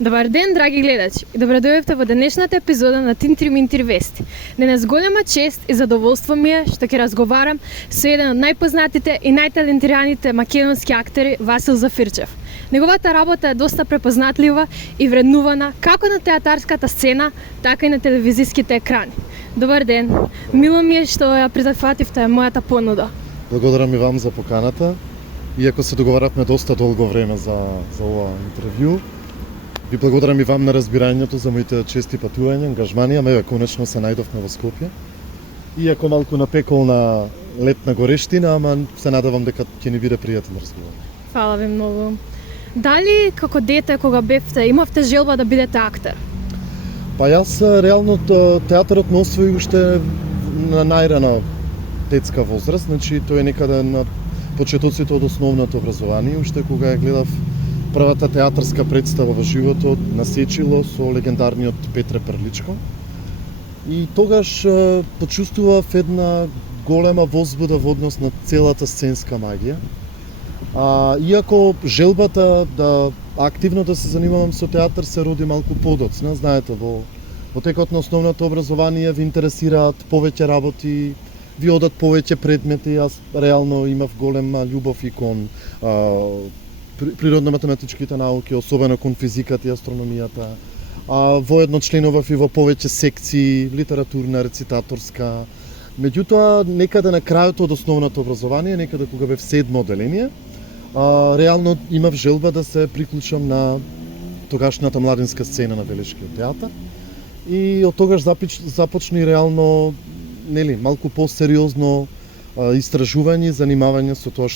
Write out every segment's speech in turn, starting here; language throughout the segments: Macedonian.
Добар ден, драги гледачи, и добредојавте во денешната епизода на Тинтрим Интервести. Денес голема чест и задоволство ми е што ќе разговарам со еден од најпознатите и најталентираните македонски актери Васил Зафирчев. Неговата работа е доста препознатлива и вреднувана како на театарската сцена, така и на телевизиските екрани. Добар ден, мило ми е што ја прифативте мојата понуда. Благодарам и вам за поканата. Иако се договаравме доста долго време за ова интервју, ви благодарам и вам на разбирањето за моите чести патувања, ангажмани, ама ја конечно се најдовме во Скопје. Иако малку напеколна летна горештина, ама се надевам дека ќе ни биде пријатен разговор. Фала ви многу. Дали како дете кога бевте имавте желба да бидете актер? Па јас реално театарот ме освои уште на најрана детска возраст, значи тој е некаде на почетоците од основното образование, уште кога ја гледав првата театарска представа во животот на Сечило со легендарниот Петре Перличко. И тогаш почувствував една голема возбуда во однос на целата сценска магија. Иако желбата да активно да се занимавам со театар се роди малку подоцна, знаете, во текот на основното образование ви интересираат повеќе работи, ви одат повеќе предмети. Јас реално имав голема љубов и кон природно-математичките науки, особено кон физиката и астрономијата. Воедно членував и во повеќе секции, литературна, рецитаторска. Меѓутоа, некаде на крајот од основното образование, некаде кога бев 7-мо одделение, реално имав желба да се приклучам на тогашната младинска сцена на Велешкиот театар. И од тогаш започна и реално малку по-сериозно истражување и занимавање со тоа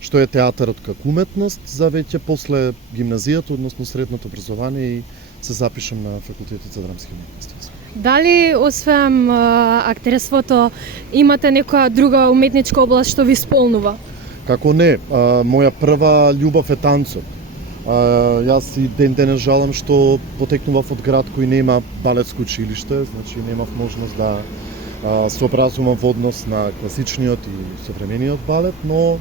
што е театарот како уметност, за веќе после гимназијата, односно средното образование, и се запишам на факултетот за драмски уметности. Дали освен актерството имате некоја друга уметничка област што ви исполнува? Како не, моја прва љубов е танцот. Јас и ден жалам што потекнував од град кој нема балетско училиште, значи немав можност да се образувам во однос на класичниот и современиот балет, но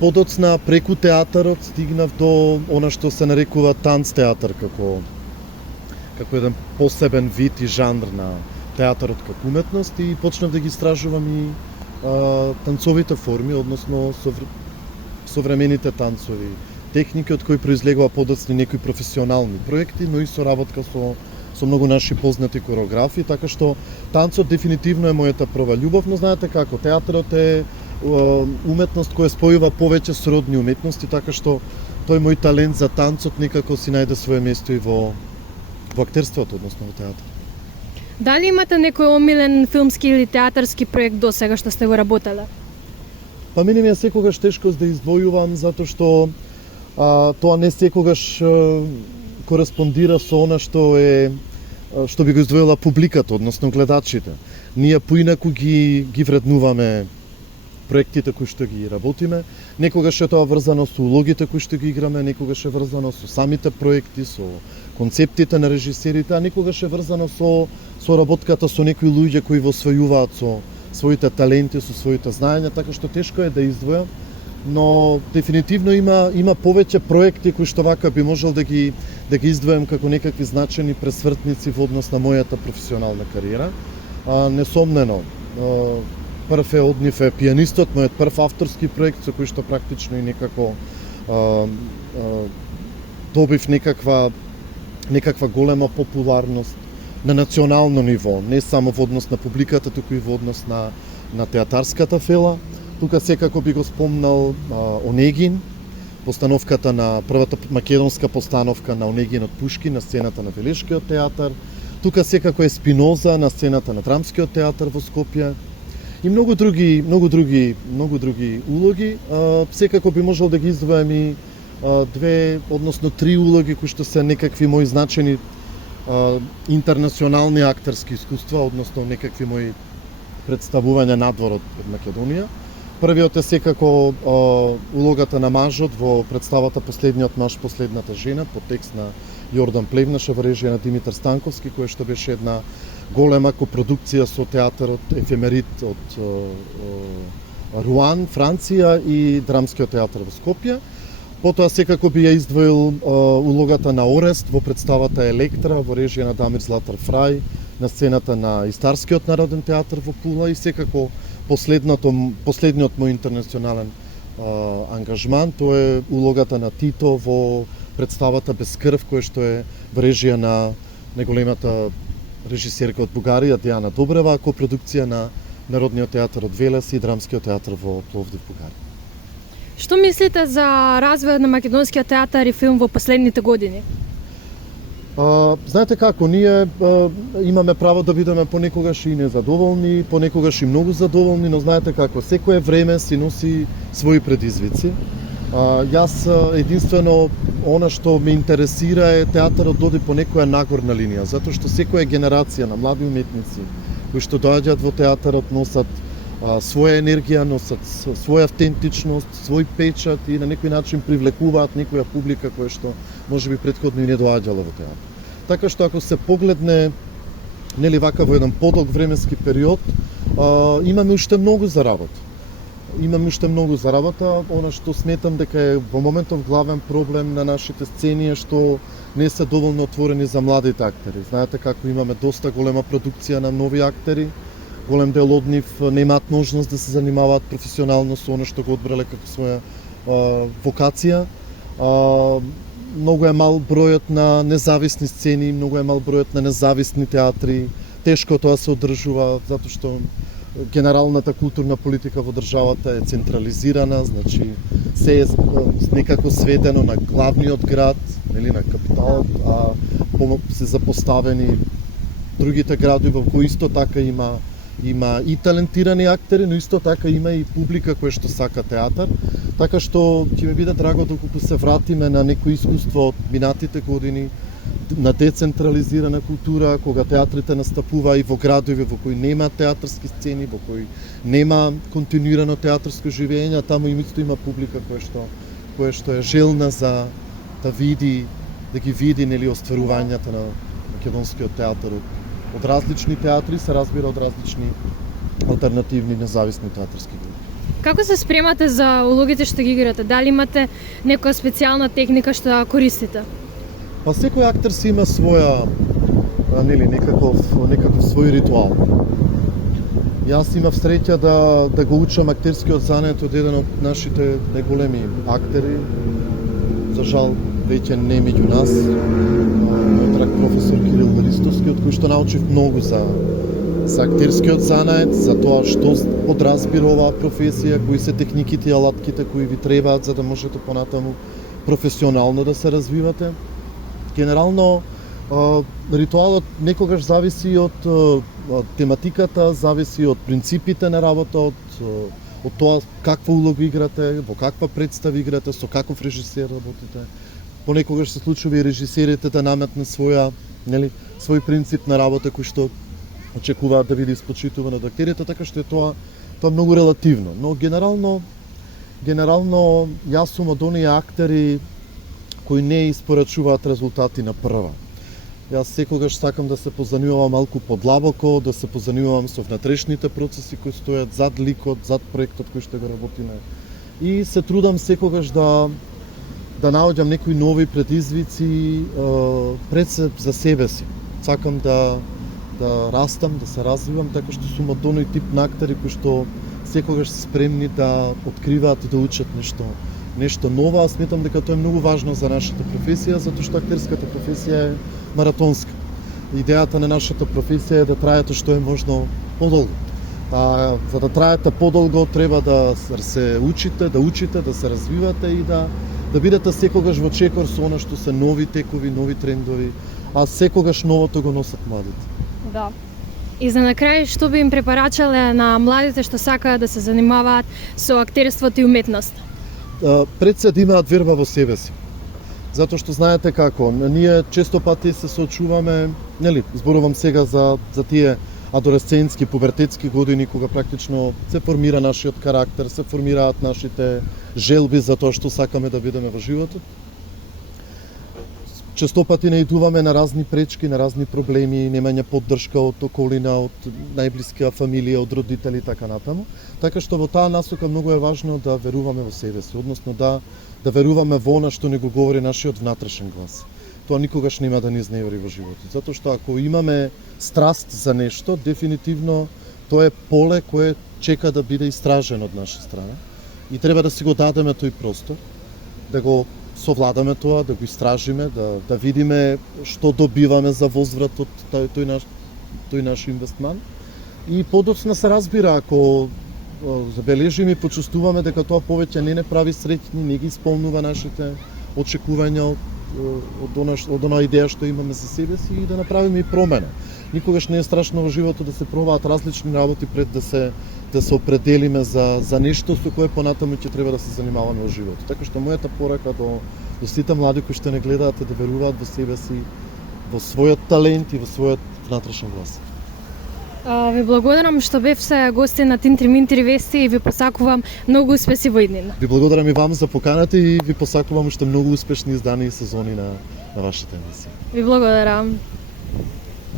подоцна преку театарот стигнав до она што се нарекува танц театар како еден посебен вид и жанр на театарот како уметност, и почнав да ги истражувам и танцовите форми, односно современите танцови техники од кои произлегува подоцни некои професионални проекти, но и соработка со многу наши познати кореографи, така што танцот дефинитивно е мојата прва љубов, но знаете како, театарот е уметност која спојува повеќе сродни уметности, така што тој мој талент за танцот некако си најде свое место и во актерството, односно во театар. Дали имате некој омилен филмски или театарски проект до сега што сте го работеле? Па мене ми е секогаш тешко да издвојувам, затоа што тоа не секогаш кореспондира со она што би го издвоила публиката, односно гледачите. Ние поинаку ги вреднуваме проектите кои што ги работиме. Некогаш е тоа врзано со улогите кои што ги играме, некогаш е врзано со самите проекти, со концептите на режисерите, а некогаш е врзано со работката со некои луѓе кои во освојуваат со своите таленти, со своите знаења, така што тешко е да издвојам, но дефинитивно има повеќе проекти кои што вака би можел да ги издвојам како некакви значајни пресвртници во однос на мојата професионална кариера. Несомнено, прв од нив е Пијанистот, мојот прв авторски проект со кој што практично и некако добив некаква голема популарност на национално ниво, не само во однос на публиката, туку и во однос на театарската фела. Тука секако би го спомнал Онегин, постановката на првата македонска постановка на Онегин од Пушкин на сцената на Велешкиот театар. Тука секако е Спиноза на сцената на Драмскиот театар во Скопје. И многу други улоги. Секако би можел да ги издвојам и 2, односно 3 улоги кои што се некакви мои значајни интернационални актерски искуства, односно некакви мои представувања надвор од Македонија. Првиот е секако улогата на мажот во представата Последниот маж, последната жена, по текст на Јордан Плевнаш во режија на Димитар Станковски, која што беше една голема копродукција со театарот Ефемерит од Руан, Франција, и Драмскиот театар во Скопје. Потоа секако би ја издвоил улогата на Орест во представата Електра во режија на Дамир Златар Фрај на сцената на Истарскиот народен театар во Пула и секако последниот мој интернационален ангажман, тоа е улогата на Тито во представата Без крв, која што е во режија на неголемата режисерка од Бугарија Диана Добрева, копродукција на Народниот театар од Велес и Драмскиот театар во Пловдив, Бугарија. Што мислите за развојот на македонскиот театар и филм во последните години? Знаете како, ние имаме право да бидеме понекогаш и незадоволни, понекогаш и многу задоволни, но знаете како, секое време си носи своји предизвици. Јас единствено она што ме интересира е театарот доди по некоја нагорна линија, затоа што секоја генерација на млади уметници кои што доаѓаат во театарот носат своја енергија, носат своја автентичност, свој печат и на некој начин привлекуваат некоја публика која што можеби претходно и не доаѓала во театар. Така што ако се погледне нели вака во еден подолг временски период, имаме уште многу за работа. Она што сметам дека е во моментов главен проблем на нашите сцени е што не се доволно отворени за младите актери. Знаете како имаме доста голема продукција на нови актери, голем дел од нив немаат можност да се занимаваат професионално со она што го одбрале како своја вокација. Многу е мал бројот на независни сцени, многу е мал бројот на независни театри. Тешко тоа се одржува затоа што генералната културна политика во државата е централизирана, значи се е некако сведено на главниот град, нели на капиталот, се запоставени другите градови во кои исто така има и талентирани актери, но исто така има и публика која што сака театар. Така што ќе ми биде драго доколку се вратиме на некои искуство од минатите години, на децентрализирана култура, кога театрите настапува и во градови во кои нема театарски сцени, во кои нема континуирано театарско живење, таму исто има публика која што е желна за да ги види нели остварувањата на македонскиот театар од различни театри, се разбира од различни алтернативни независни театарски групи. Како се спремате за улогите што ги играте? Дали имате некоја специјална техника што ја користите? Па секој актер си има своја некаков свој ритуал. Јас имав среќа да го учам актерскиот занет од еден од нашите најголеми актери. За жал веќе не меѓу нас. Мојот драг професор Кирил Варистовски, од кој што научив многу за актерскиот занет, за тоа што подразбира оваа професија, кои се техниките и алатките кои ви требаат за да можете понатаму професионално да се развивате. Генерално, ритуалот некогаш зависи од тематиката, зависи од принципите на работа, од тоа каква улога играте, во каква представа играте, со каков режисер работите. Понекогаш се случува и режисерите да наметнат свој принцип на работа кој што очекуваат да биде испочитувано од актерите, така што е тоа многу релативно. Но генерално јас сум од оние актери кои не испорачуваат резултати на прва. Јас секогаш сакам да се позанимавам малку подлабоко, да се позанимавам со внатрешните процеси кои стојат зад ликот, зад проектот кој што го работиме. И се трудам секогаш да наоѓам некои нови предизвици пред се за себе си. Сакам да растам, да се развивам, така што сум од оној тип на актери кои што секогаш се спремни да откриваат и да учат нешто ново. Аз сметам дека тоа е многу важно за нашата професија, затоа што актерската професија е маратонска. Идејата на нашата професија е да траете што е можно подолго. За да траете подолго треба да се учите, да се развивате и да бидете секогаш во чекор со она што се нови текови, нови трендови, а секогаш новото го носат младите. Да. И за на крај, што би им препорачале на младите што сакаат да се занимаваат со актерството и уметност? Пред се да имаат верба во себе си. Затоа што знаете како, ние често пати се соочуваме, зборувам сега за тие адолесцентски, пубертетски години, кога практично се формира нашиот карактер, се формираат нашите желби за тоа што сакаме да бидеме во животот. Често пати наидуваме на разни пречки, на разни проблеми, немање поддршка од околина, од најблиска фамилија, од родители и така натаму. Така што во таа насока многу е важно да веруваме во себе си, односно да веруваме во она што ни го говори нашиот внатрешен глас. Тоа никогаш нема да ни изневери во животот, затоа што ако имаме страст за нешто, дефинитивно тоа е поле кое чека да биде истражено од наша страна и треба да си го дадеме тој простор, да го совладаме тоа, да го истражиме, да видиме што добиваме за возврат од тој наш инвестман. И подоцна се разбира, ако забележиме и почувствуваме дека тоа повеќе не прави среќни, не ги исполнува нашите очекувања од она идеја што имаме за себе си и да направиме и промена. Никогаш не е страшно во животот да се пробаат различни работи пред да се определиме за нешто со кое понатаму ќе треба да се занимаваме во животот. Така што мојата порака до сите млади кои што не гледаат е да веруваат во себе си, во својот талент и во својот внатрешен глас. Ви благодарам што бевте гости на Тинтри Минтри Вести и ви посакувам многу успеси во иднина. Ви благодарам и вам за поканата и ви посакувам уште многу успешни издани и сезони на вашата емисија. Ви благодарам.